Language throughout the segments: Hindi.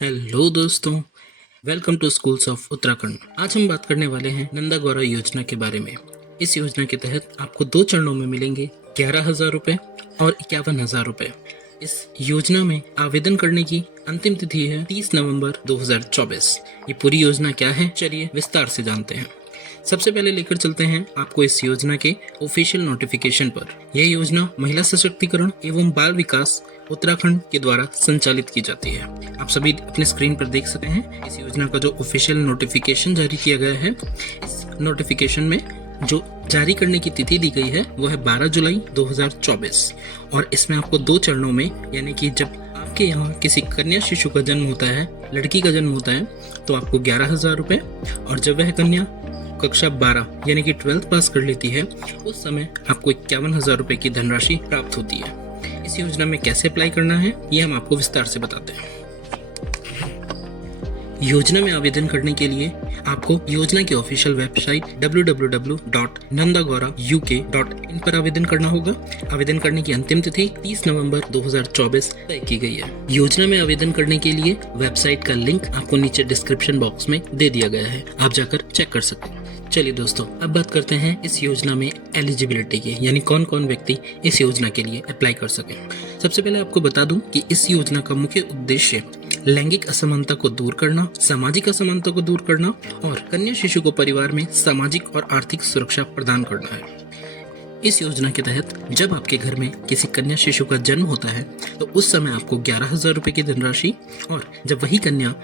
हेलो दोस्तों, welcome to schools of Uttarakhand. आज हम बात करने वाले हैं नंदा गौरव योजना के बारे में। इस योजना के तहत आपको 2 चरणों में मिलेंगे 11,000 रुपये और 51,000 रुपये। इस योजना में आवेदन करने की अंतिम तिथि है 30 नवंबर 2024। ये पूरी योजना क्या है, चलिए विस्तार से जानते हैं। सबसे पहले लेकर चलते हैं आपको इस योजना के ऑफिशियल नोटिफिकेशन पर। यह योजना महिला सशक्तिकरण एवं बाल विकास उत्तराखंड के द्वारा संचालित की जाती है। आप सभी अपने स्क्रीन पर देख सकते हैं इस योजना का जो ऑफिशियल नोटिफिकेशन जारी किया गया है। इस नोटिफिकेशन में जो जारी करने की तिथि दी गई है वो है 12 जुलाई 2024 और इसमें आपको 2 चरणों में, यानी कि जब आपके यहाँ किसी कन्या शिशु का जन्म होता है, लड़की का जन्म होता है, तो आपको 11,000 रुपये, और जब वह कन्या कक्षा 12 यानी कि 12th पास कर लेती है उस समय आपको 51,000 रुपये की धनराशि प्राप्त होती है। इस योजना में कैसे अप्लाई करना है ये हम आपको विस्तार से बताते हैं। योजना में आवेदन करने के लिए आपको योजना की ऑफिशियल वेबसाइट www.nandagaurauk.in पर आवेदन करना होगा। आवेदन करने की अंतिम तिथि 30 नवंबर 2024 तय की गई है। योजना में आवेदन करने के लिए वेबसाइट का लिंक आपको नीचे डिस्क्रिप्शन बॉक्स में दे दिया गया है, आप जाकर चेक कर सकते हैं। चलिए दोस्तों, अब बात करते हैं इस योजना में एलिजिबिलिटी की, यानी कौन कौन व्यक्ति इस योजना के लिए अप्लाई कर सकें। सबसे पहले आपको बता दूं कि इस योजना का मुख्य उद्देश्य लैंगिक असमानता को दूर करना, सामाजिक असमानता को दूर करना और कन्या शिशु को परिवार में सामाजिक और आर्थिक सुरक्षा प्रदान करना है। इस योजना के तहत जब आपके घर में किसी कन्या शिशु का जन्म होता है तो उस समय आपको 11,000 रुपये की धनराशि, और जब वही कन्या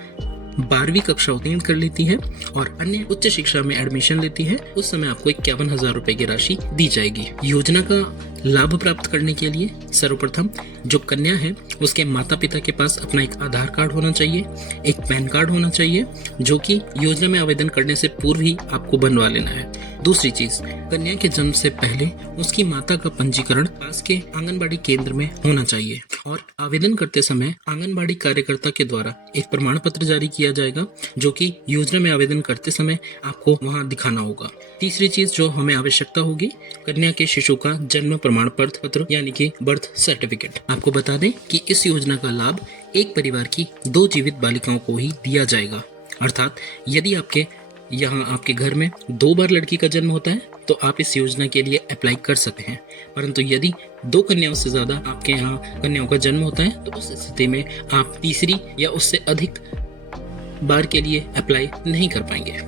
12वीं कक्षा उत्तीर्ण कर लेती है और अन्य उच्च शिक्षा में एडमिशन लेती है उस समय आपको 51,000 रुपये की राशि दी जाएगी। योजना का लाभ प्राप्त करने के लिए सर्वप्रथम जो कन्या है उसके माता पिता के पास अपना एक आधार कार्ड होना चाहिए, एक पैन कार्ड होना चाहिए, जो कि योजना में आवेदन करने से पूर्व ही आपको बनवा लेना है। दूसरी चीज, कन्या के जन्म से पहले उसकी माता का पंजीकरण पास के आंगनबाड़ी केंद्र में होना चाहिए और आवेदन करते समय आंगनबाड़ी कार्यकर्ता के द्वारा एक प्रमाण पत्र जारी किया जाएगा जो कि योजना में आवेदन करते समय आपको वहां दिखाना होगा। तीसरी चीज जो हमें आवश्यकता होगी, कन्या के शिशु का जन्म प्रमाण पत्र यानी कि बर्थ सर्टिफिकेट। आपको बता दें कि इस योजना का लाभ एक परिवार की 2 जीवित बालिकाओं को ही दिया जाएगा। अर्थात यदि आपके घर में 2 बार लड़की का जन्म होता है तो आप इस योजना के लिए अप्लाई कर सकते हैं, परंतु यदि 2 कन्याओं से ज्यादा आपके यहाँ कन्याओं का जन्म होता है तो उस स्थिति में आप तीसरी या उससे अधिक बार के लिए अप्लाई नहीं कर पाएंगे।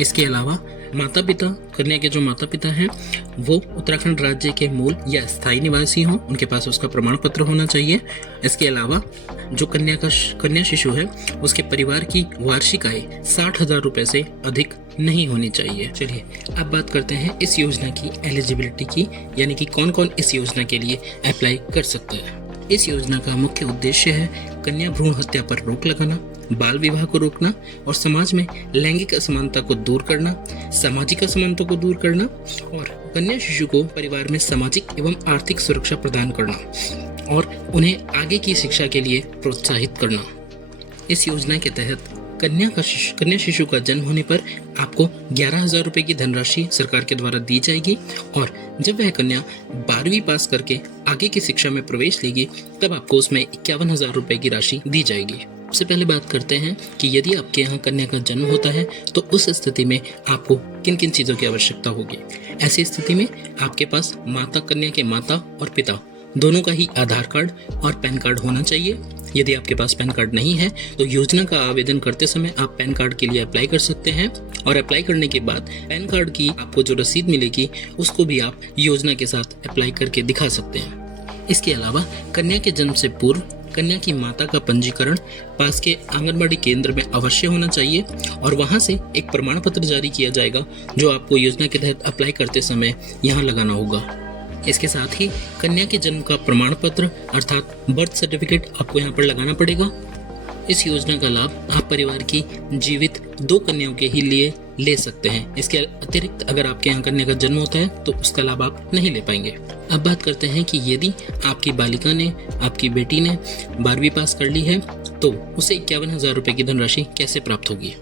इसके अलावा माता पिता, कन्या के जो माता पिता हैं वो उत्तराखंड राज्य के मूल या स्थायी निवासी हों, उनके पास उसका प्रमाण पत्र होना चाहिए। इसके अलावा जो कन्या शिशु है उसके परिवार की वार्षिक आय 60,000 रुपये से अधिक नहीं होनी चाहिए। चलिए अब बात करते हैं इस योजना की एलिजिबिलिटी की, यानी कि कौन कौन इस योजना के लिए अप्लाई कर सकते हैं। इस योजना का मुख्य उद्देश्य है कन्या भ्रूण हत्या पर रोक लगाना, बाल विवाह को रोकना और समाज में लैंगिक असमानता को दूर करना, सामाजिक असमानता को दूर करना और कन्या शिशु को परिवार में सामाजिक एवं आर्थिक सुरक्षा प्रदान करना और उन्हें आगे की शिक्षा के लिए प्रोत्साहित करना। इस योजना के तहत कन्या शिशु का जन्म होने पर आपको 11,000 रुपये की धनराशि सरकार के द्वारा दी जाएगी और जब वह कन्या 12वीं पास करके आगे की शिक्षा में प्रवेश लेगी तब आपको उसमें 51,000 रुपये की राशि दी जाएगी। सबसे पहले बात करते हैं कि यदि आपके यहाँ कन्या का जन्म होता है तो उस स्थिति में आपको किन किन चीज़ों की आवश्यकता होगी। ऐसी स्थिति में आपके पास कन्या के माता और पिता दोनों का ही आधार कार्ड और पैन कार्ड होना चाहिए। यदि आपके पास पैन कार्ड नहीं है तो योजना का आवेदन करते समय आप पैन कार्ड के लिए अप्लाई कर सकते हैं और अप्लाई करने के बाद पैन कार्ड की आपको जो रसीद मिलेगी उसको भी आप योजना के साथ अप्लाई करके दिखा सकते हैं। इसके अलावा कन्या के जन्म से पूर्व कन्या की माता का पंजीकरण पास के आंगनबाड़ी केंद्र में अवश्य होना चाहिए और वहां से एक प्रमाण पत्र जारी किया जाएगा जो आपको योजना के तहत अप्लाई करते समय यहाँ लगाना होगा। इसके साथ ही कन्या के जन्म का प्रमाण पत्र अर्थात बर्थ सर्टिफिकेट आपको यहाँ पर लगाना पड़ेगा। इस योजना का लाभ आप परिवार की जीवित 2 कन्याओं के ही लिए ले सकते हैं। इसके अतिरिक्त अगर आपके यहाँ कन्या का जन्म होता है तो उसका लाभ आप नहीं ले पाएंगे। अब बात करते हैं कि यदि आपकी बालिका ने, आपकी बेटी ने 12वीं पास कर ली है तो उसे 51,000 रुपये की धनराशि कैसे प्राप्त होगी।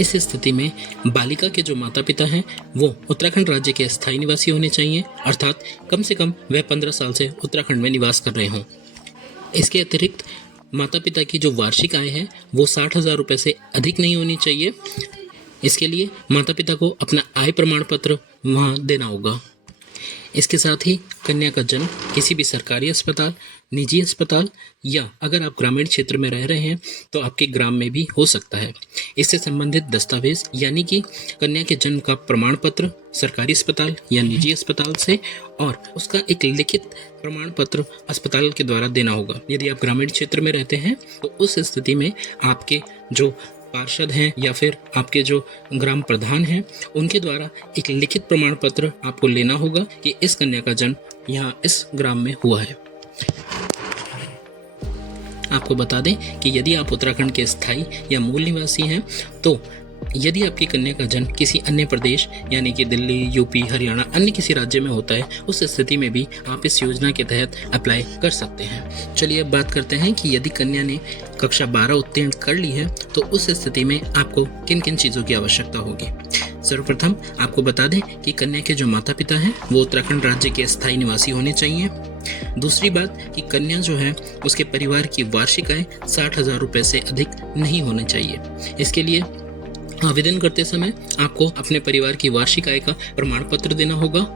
इस स्थिति में बालिका के जो माता पिता हैं वो उत्तराखंड राज्य के स्थायी निवासी होने चाहिए, अर्थात कम से कम वह 15 साल से उत्तराखंड में निवास कर रहे हों। इसके अतिरिक्त माता पिता की जो वार्षिक आय है वो 60,000 रुपये से अधिक नहीं होनी चाहिए। इसके लिए माता पिता को अपना आय प्रमाण पत्र वहाँ देना होगा। इसके साथ ही कन्या का जन्म किसी भी सरकारी अस्पताल, निजी अस्पताल या अगर आप ग्रामीण क्षेत्र में रह रहे हैं तो आपके ग्राम में भी हो सकता है। इससे संबंधित दस्तावेज यानी कि कन्या के जन्म का प्रमाण पत्र सरकारी अस्पताल या निजी अस्पताल से और उसका एक लिखित प्रमाण पत्र अस्पताल के द्वारा देना होगा। यदि आप ग्रामीण क्षेत्र में रहते हैं तो उस स्थिति में आपके जो पार्षद हैं या फिर आपके जो ग्राम प्रधान हैं उनके द्वारा एक लिखित प्रमाण पत्र आपको लेना होगा कि इस कन्या का जन्म यहाँ इस ग्राम में हुआ है। आपको बता दें कि यदि आप उत्तराखंड के स्थायी या मूल निवासी हैं तो यदि आपकी कन्या का जन्म किसी अन्य प्रदेश यानी कि दिल्ली, यूपी, हरियाणा अन्य किसी राज्य में होता है उस स्थिति में भी आप इस योजना के तहत अप्लाई कर सकते हैं। चलिए अब बात करते हैं कि यदि कन्या ने कक्षा 12 उत्तीर्ण कर ली है तो उस स्थिति में आपको किन किन चीज़ों की आवश्यकता होगी। सर्वप्रथम आपको बता दें कि कन्या के जो माता पिता हैं वो उत्तराखंड राज्य के स्थायी निवासी होने चाहिए। दूसरी बात कि कन्या जो है उसके परिवार की वार्षिक आय 60,000 रुपये से अधिक नहीं होनी चाहिए। इसके लिए आवेदन करते समय आपको अपने परिवार की वार्षिक आय का प्रमाण पत्र देना होगा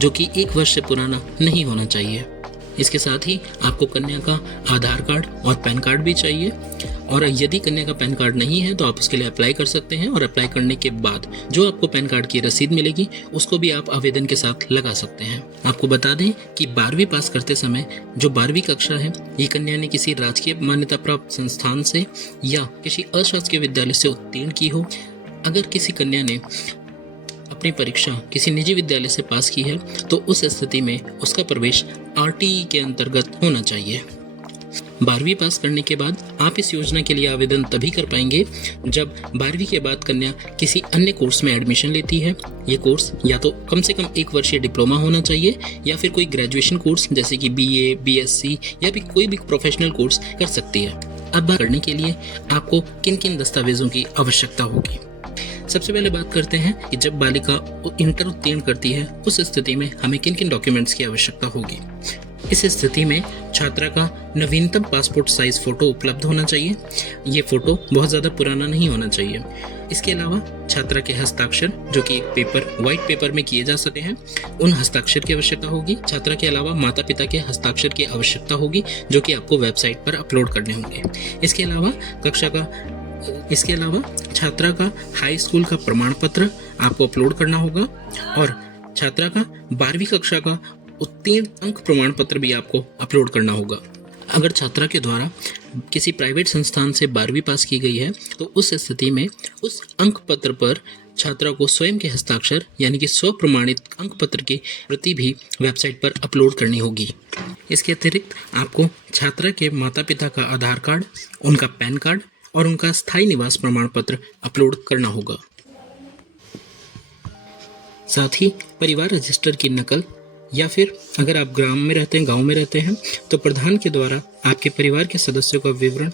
जो कि 1 वर्ष से पुराना नहीं होना चाहिए। इसके साथ ही आपको कन्या का आधार कार्ड और पैन कार्ड भी चाहिए और यदि कन्या का पैन कार्ड नहीं है तो आप उसके लिए अप्लाई कर सकते हैं और अप्लाई करने के बाद जो आपको पैन कार्ड की रसीद मिलेगी उसको भी आप आवेदन के साथ लगा सकते हैं। आपको बता दें कि 12वीं पास करते समय जो 12वीं कक्षा है ये कन्या ने किसी राजकीय मान्यता प्राप्त संस्थान से या किसी अशासकीय विद्यालय से उत्तीर्ण की हो। अगर किसी कन्या ने अपनी परीक्षा किसी निजी विद्यालय से पास की है तो उस स्थिति में उसका प्रवेश RTE के अंतर्गत होना चाहिए। 12वीं पास करने के बाद आप इस योजना के लिए आवेदन तभी कर पाएंगे जब 12वीं के बाद कन्या किसी अन्य कोर्स में एडमिशन लेती है। ये कोर्स या तो कम से कम 1 वर्षीय डिप्लोमा होना चाहिए या फिर कोई ग्रेजुएशन कोर्स जैसे कि BA, BSc या भी कोई भी प्रोफेशनल कोर्स कर सकती है। अब बात करने के लिए आपको किन किन दस्तावेजों की आवश्यकता होगी। सबसे पहले बात करते हैं कि जब बालिका इंटर उत्तीर्ण करती है उस स्थिति में हमें किन किन डॉक्यूमेंट्स की आवश्यकता होगी। इस स्थिति में छात्रा का नवीनतम पासपोर्ट साइज फोटो उपलब्ध होना चाहिए। ये फोटो बहुत ज़्यादा पुराना नहीं होना चाहिए। इसके अलावा छात्रा के हस्ताक्षर जो कि एक व्हाइट पेपर में किए जा सकते हैं उन हस्ताक्षर की आवश्यकता होगी। छात्रा के अलावा माता पिता के हस्ताक्षर की आवश्यकता होगी जो कि आपको वेबसाइट पर अपलोड करने होंगे। इसके अलावा छात्रा का हाई स्कूल का प्रमाण पत्र आपको अपलोड करना होगा और छात्रा का 12वीं कक्षा का उत्तीर्ण अंक प्रमाण पत्र भी आपको अपलोड करना होगा। अगर छात्रा के द्वारा किसी प्राइवेट संस्थान से 12वीं पास की गई है तो उस स्थिति में उस अंक पत्र पर छात्रा को स्वयं के हस्ताक्षर यानी कि स्व प्रमाणित अंक पत्र की प्रति भी वेबसाइट पर अपलोड करनी होगी। इसके अतिरिक्त आपको छात्रा के माता पिता का आधार कार्ड, उनका पैन कार्ड और उनका स्थायी निवास प्रमाण पत्र अपलोड करना होगा। साथ ही परिवार रजिस्टर की नकल या फिर अगर आप ग्राम में रहते हैं, गांव में रहते हैं तो प्रधान के द्वारा आपके परिवार के सदस्यों का विवरण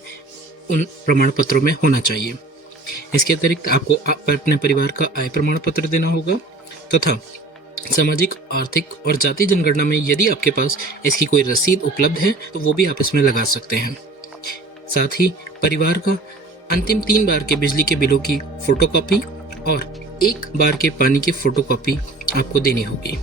उन प्रमाण पत्रों में होना चाहिए। इसके अतिरिक्त आपको अपने परिवार का आय प्रमाण पत्र देना होगा तथा सामाजिक, आर्थिक और जाति जनगणना में यदि आपके पास इसकी कोई रसीद उपलब्ध है तो वो भी आप इसमें लगा सकते हैं। साथ ही परिवार का अंतिम 3 बार के बिजली के बिलों की फोटोकॉपी और 1 बार के पानी की फोटोकॉपी आपको देनी होगी।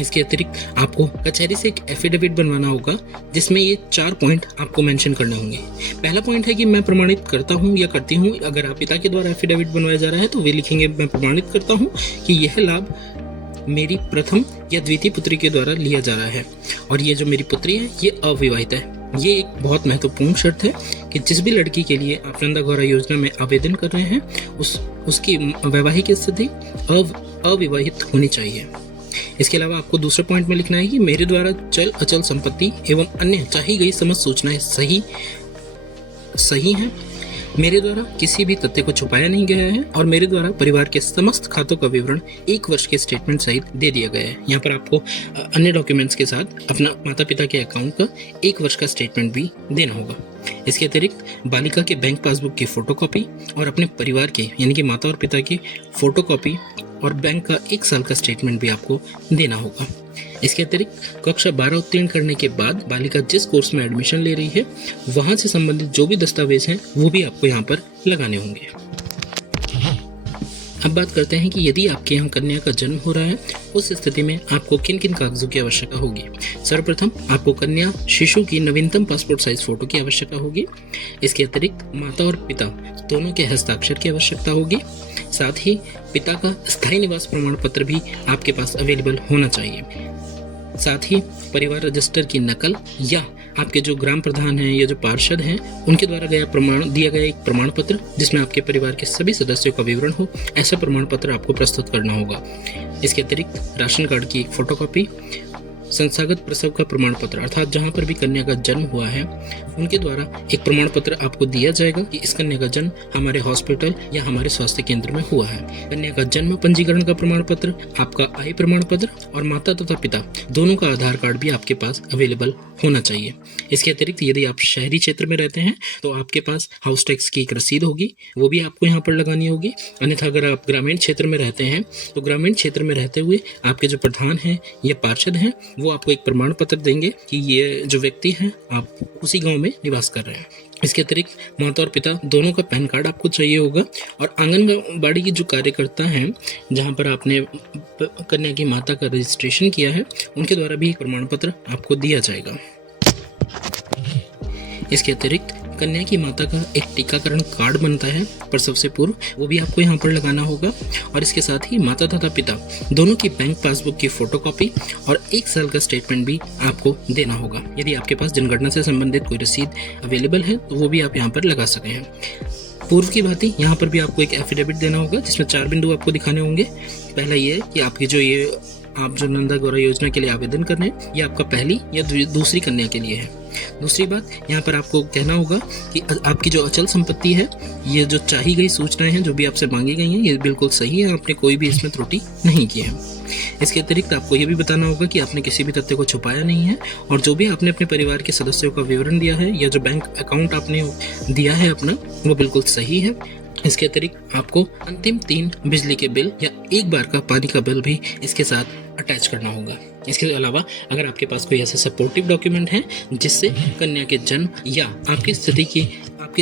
इसके अतिरिक्त आपको कचहरी से एक एफिडेविट बनवाना होगा जिसमें ये 4 पॉइंट आपको मेंशन करने होंगे। पहला पॉइंट है कि मैं प्रमाणित करता हूँ या करती हूँ। अगर आप पिता के द्वारा एफिडेविट बनवाया जा रहा है तो वे लिखेंगे मैं प्रमाणित करता हूँ कि यह लाभ मेरी प्रथम या द्वितीय पुत्री के द्वारा लिया जा रहा है और ये जो मेरी पुत्री है ये अविवाहित है। ये एक बहुत महत्वपूर्ण शर्त है कि जिस भी लड़की के लिए आप नंदा गौरा योजना में आवेदन कर रहे हैं उसकी वैवाहिक स्थिति अविवाहित होनी चाहिए। इसके अलावा आपको दूसरे पॉइंट में लिखना है कि मेरे द्वारा चल अचल संपत्ति एवं अन्य चाही गई समस्त सूचनाएं सही हैं। मेरे द्वारा किसी भी तथ्य को छुपाया नहीं गया है और मेरे द्वारा परिवार के समस्त खातों का विवरण 1 वर्ष के स्टेटमेंट सहित दे दिया गया है। यहाँ पर आपको अन्य डॉक्यूमेंट्स के साथ अपना माता पिता के अकाउंट का 1 वर्ष का स्टेटमेंट भी देना होगा। इसके अतिरिक्त बालिका के बैंक पासबुक की फोटोकॉपी और अपने परिवार के यानी कि माता और पिता की फोटोकॉपी और बैंक का 1 साल का स्टेटमेंट भी आपको देना होगा। इसके अतिरिक्त कक्षा 12 उत्तीर्ण करने के बाद बालिका जिस कोर्स में एडमिशन ले रही है वहां से संबंधित जो भी दस्तावेज हैं वो भी आपको यहाँ पर लगाने होंगे। अब बात करते हैं कि यदि आपके यहाँ कन्या का जन्म हो रहा है उस स्थिति में आपको किन किन कागजों की आवश्यकता होगी। सर्वप्रथम आपको कन्या शिशु की नवीनतम पासपोर्ट साइज फोटो की आवश्यकता होगी। इसके अतिरिक्त माता और पिता दोनों के हस्ताक्षर की आवश्यकता होगी। साथ ही पिता का स्थायी निवास प्रमाण पत्र भी आपके पास अवेलेबल होना चाहिए। साथ ही परिवार रजिस्टर की नकल या आपके जो ग्राम प्रधान हैं या जो पार्षद हैं उनके द्वारा दिया गया एक प्रमाण पत्र जिसमें आपके परिवार के सभी सदस्यों का विवरण हो, ऐसा प्रमाण पत्र आपको प्रस्तुत करना होगा। इसके अतिरिक्त राशन कार्ड की एक फोटोकॉपी, संस्थागत प्रसव का प्रमाण पत्र अर्थात जहां पर भी कन्या का जन्म हुआ है उनके द्वारा एक प्रमाण पत्र आपको दिया जाएगा कि इस कन्या का जन्म हमारे हॉस्पिटल या हमारे स्वास्थ्य केंद्र में हुआ है। कन्या का जन्म पंजीकरण का प्रमाण पत्र, आपका आय प्रमाण पत्र और माता तथा पिता दोनों का आधार कार्ड भी आपके पास अवेलेबल होना चाहिए। इसके अतिरिक्त यदि आप शहरी क्षेत्र में रहते हैं तो आपके पास हाउस टैक्स की एक रसीद होगी, वो भी आपको यहाँ पर लगानी होगी। अन्यथा अगर आप ग्रामीण क्षेत्र में रहते हैं तो ग्रामीण क्षेत्र में रहते हुए आपके जो प्रधान हैं या पार्षद हैं वो आपको एक प्रमाण पत्र देंगे कि ये जो व्यक्ति है आप उसी गांव में निवास कर रहे हैं। इसके अतिरिक्त माता और पिता दोनों का पैन कार्ड आपको चाहिए होगा और आंगनबाड़ी की जो कार्यकर्ता हैं जहां पर आपने कन्या की माता का रजिस्ट्रेशन किया है उनके द्वारा भी एक प्रमाण पत्र आपको दिया जाएगा। इसके अतिरिक्त कन्या की माता का एक टीकाकरण कार्ड बनता है प्रसव से पूर्व, वो भी आपको यहाँ पर लगाना होगा। और इसके साथ ही माता तथा पिता दोनों की बैंक पासबुक की फोटोकॉपी और 1 साल का स्टेटमेंट भी आपको देना होगा। यदि आपके पास जनगणना से संबंधित कोई रसीद अवेलेबल है तो वो भी आप यहाँ पर लगा सकें हैं। पूर्व की भांति यहाँ पर भी आपको एक एफिडेविट देना होगा जिसमें 4 बिंदु आपको दिखाने होंगे। पहला ये है कि आपकी आप जो नंदा गौरा योजना के लिए आवेदन कर रहे हैं ये आपका पहली या दूसरी कन्या के लिए है। दूसरी बात यहाँ पर आपको कहना होगा कि आपकी जो अचल संपत्ति है, ये जो चाही गई सूचनाएं हैं जो भी आपसे मांगी गई हैं ये बिल्कुल सही है, आपने कोई भी इसमें त्रुटि नहीं की है। इसके अतिरिक्त आपको ये भी बताना होगा कि आपने किसी भी तथ्य को छुपाया नहीं है और जो भी आपने अपने परिवार के सदस्यों का विवरण दिया है या जो बैंक अकाउंट आपने दिया है अपना वो बिल्कुल सही है। इसके अतिरिक्त आपको अंतिम 3 बिजली के बिल या एक बार का पानी का बिल भी इसके साथ अटैच करना होगा। इसके अलावा अगर आपके पास कोई ऐसे सपोर्टिव डॉक्यूमेंट हैं जिससे कन्या के जन्म या आपकी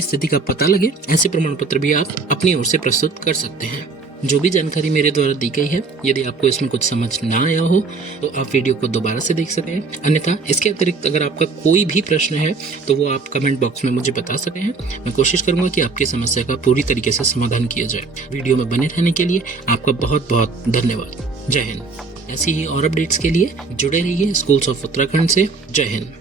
स्थिति का पता लगे, ऐसे प्रमाण पत्र भी आप अपनी ओर से प्रस्तुत कर सकते हैं। जो भी जानकारी मेरे द्वारा दी गई है, यदि आपको इसमें कुछ समझ ना आया हो तो आप वीडियो को दोबारा से देख सकें। अन्यथा इसके अतिरिक्त अगर आपका कोई भी प्रश्न है तो वो आप कमेंट बॉक्स में मुझे बता सकें हैं। मैं कोशिश करूंगा कि आपकी समस्या का पूरी तरीके से समाधान किया जाए। वीडियो में बने रहने के लिए आपका बहुत बहुत धन्यवाद। जय हिंद। ऐसी ही और अपडेट्स के लिए जुड़े रहिए स्कूल्स ऑफ उत्तराखंड से। जय हिंद।